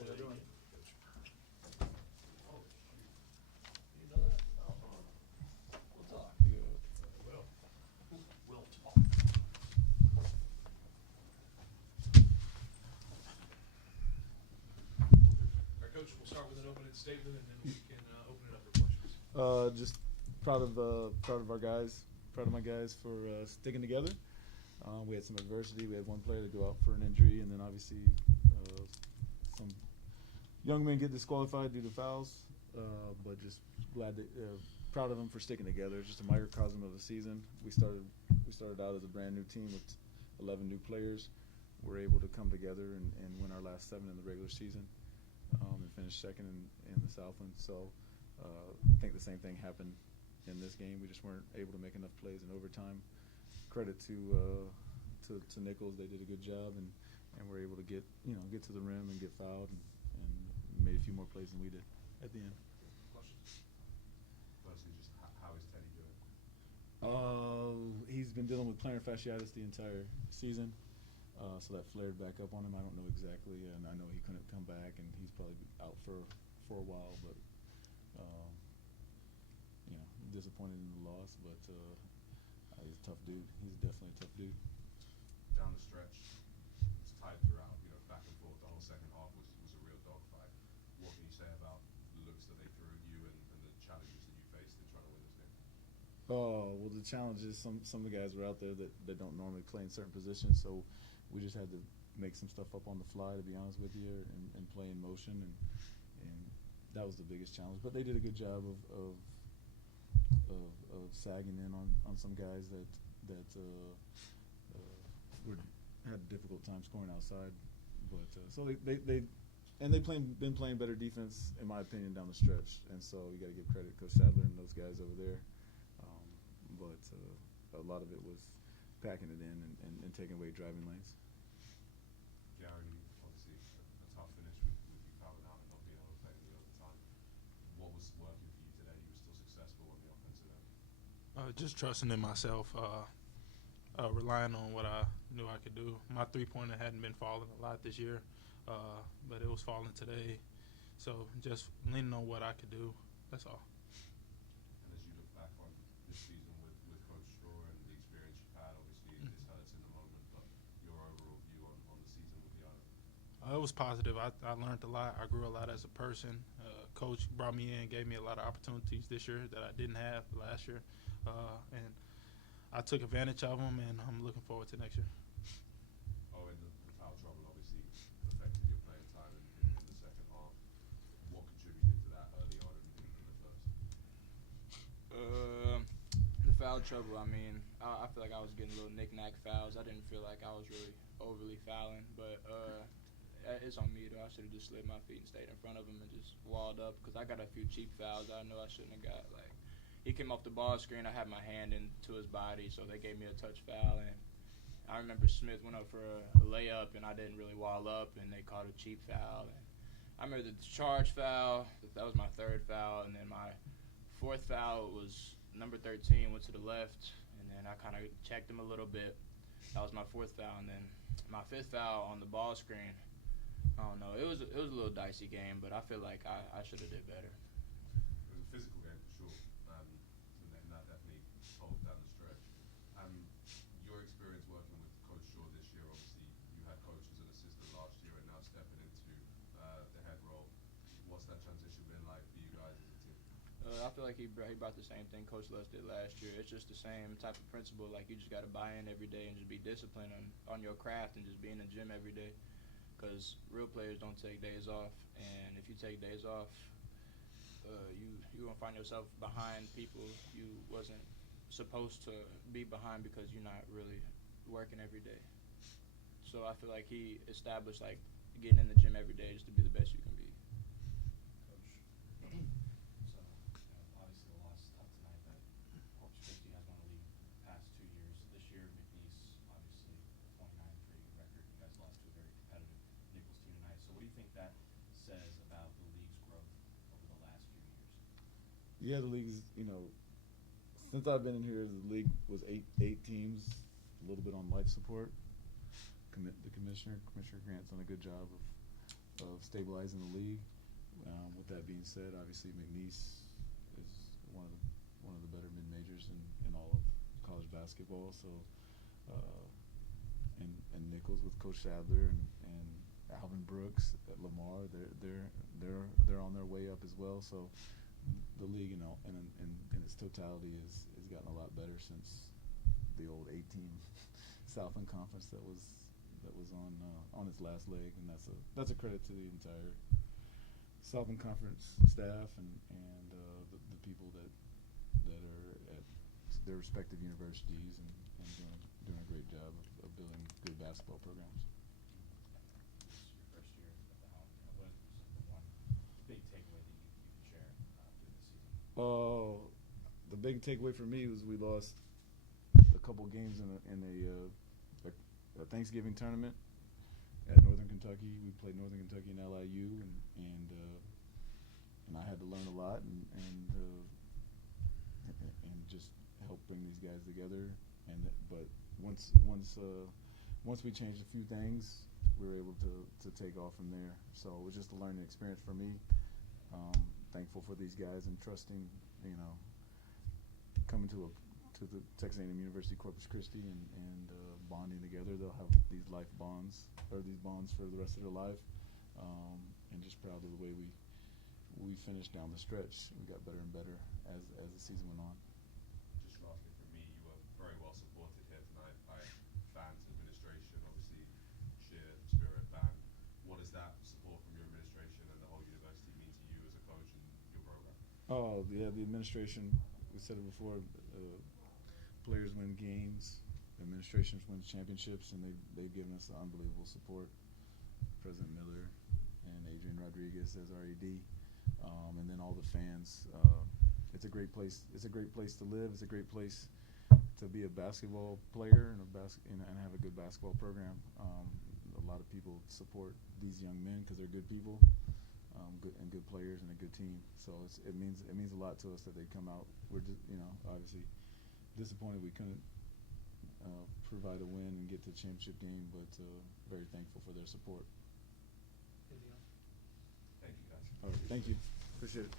How you doing? Coach, we'll start with an opening statement, and then we can open it up for questions. Just proud of our guys, proud of my guys for sticking together. We had some adversity. We had one player to go out for an injury, and then obviously some young men get disqualified due to fouls. But just proud of them for sticking together. It's just a microcosm of the season. We started out as a brand new team with 11 new players. We're able to come together and win our last 7 in the regular season. And finished second in the Southland. So I think the same thing happened in this game. We just weren't able to make enough plays in overtime. Credit to Nichols. They did a good job, and were able to get to the rim and get fouled and made a few more plays than we did at the end. Questions? Firstly, just how is Teddy doing? He's been dealing with plantar fasciitis the entire season. So that flared back up on him. I don't know exactly, and I know he couldn't come back, and he's probably out for a while. But disappointed in the loss. But he's a tough dude. He's definitely a tough dude. Down the stretch, it's tied throughout. Back and forth. The whole second half was a real dogfight. What can you say about the looks that they threw at you and the challenges that you faced in trying to win this game? Oh well, the challenge is some of the guys were out there that don't normally play in certain positions, so we just had to make some stuff up on the fly, to be honest with you, and play in motion, and that was the biggest challenge. But they did a good job of sagging in on some guys that had a difficult time scoring outside. But so they've been playing better defense, in my opinion, down the stretch, and so you got to give credit to Coach Sadler and those guys over there. But a lot of it was packing it in and taking away driving lanes. Gary, obviously a tough finish with you fouling out and not being able to play in the overtime. What was working for you today? You were still successful on the offensive end. Just trusting in myself, relying on what I knew I could do. My three-pointer hadn't been falling a lot this year, but it was falling today. So just leaning on what I could do, that's all. And as you look back on this season with Coach Shaw and the experience you've had, obviously it hurts in the moment, but your overall view on the season with the Island? It was positive. I learned a lot. I grew a lot as a person. Coach brought me in, gave me a lot of opportunities this year that I didn't have last year, and I took advantage of them, and I'm looking forward to next year. Oh, and the foul trouble obviously affected your playing time in the second half. What contributed to that early on in the first? The foul trouble, I mean, I feel like I was getting little knick-knack fouls. I didn't feel like I was really overly fouling, but it's on me, though. I should have just slid my feet and stayed in front of him and just walled up, because I got a few cheap fouls I know I shouldn't have got. Like, he came off the ball screen, I had my hand into his body, so they gave me a touch foul, and I remember Smith went up for a layup, and I didn't really wall up, and they called a cheap foul. And I remember the charge foul, that was my third foul, and then my fourth foul was number 13, went to the left, and then I kind of checked him a little bit. That was my fourth foul, and then my fifth foul on the ball screen. I don't know. It was a little dicey game, but I feel like I should have did better. It was a physical game for sure, and that definitely told down the stretch. Your experience working with Coach Shaw this year, obviously you had Coach as an assistant last year and now stepping into the head role. What's that transition been like for you guys as a team? I feel like he brought the same thing Coach Les did last year. It's just the same type of principle. Like, you just got to buy in every day and just be disciplined on your craft and just be in the gym every day. Because real players don't take days off, and if you take days off, you're going to find yourself behind people you wasn't supposed to be behind because you're not really working every day. So I feel like he established, like, getting in the gym every day just to be the best you can be. Coach, so obviously the loss is tough tonight, but Corpus Christi has won the league the past 2 years. This year, McNeese, obviously 29-3 record. You guys lost to a very competitive Nichols team tonight. So what do you think that says about the league's growth over the last few years? Yeah, the league's, since I've been in here, the league was eight teams, a little bit on life support. The Commissioner Grant's done a good job stabilizing the league. With that being said, obviously McNeese is one of the better mid majors in all of college basketball. So, and Nichols with Coach Sadler and Alvin Brooks at Lamar, they're on their way up as well. So the league in its totality has gotten a lot better since the old 8-team Southland Conference that was on its last leg, and that's a credit to the entire Southland Conference staff and the people that are at their respective universities and doing a great job of building good basketball programs. This is your first year at the helm. What was the one big takeaway that you could share through the season? The big takeaway for me was we lost a couple games in a Thanksgiving tournament at Northern Kentucky. We played Northern Kentucky and LIU, and I had to learn a lot and just help bring these guys together. But once we changed a few things, we were able to take off from there. So it was just a learning experience for me. Thankful for these guys and trusting, coming to the Texas A&M University Corpus Christi and bonding together. They'll have these life bonds, or these bonds for the rest of their life. And just proud of the way we finished down the stretch. We got better and better as the season went on. Just lastly from me, you were very well supported here tonight by fans, administration, obviously cheer, spirit, band. What does that support from your administration and the whole university mean to you as a coach and your program? Oh, yeah, the administration, we said it before, players win games, administration wins championships, and they've given us unbelievable support. President Miller and Adrian Rodriguez as our AD, and then all the fans. It's a great place. It's a great place to live. It's a great place to be a basketball player and have a good basketball program. A lot of people support these young men because they're good people, good players and a good team. So it means a lot to us that they come out. We're just, obviously disappointed we couldn't provide a win and get to the championship game, but very thankful for their support. Anything else? Thank you, guys. All right, thank you. Appreciate it.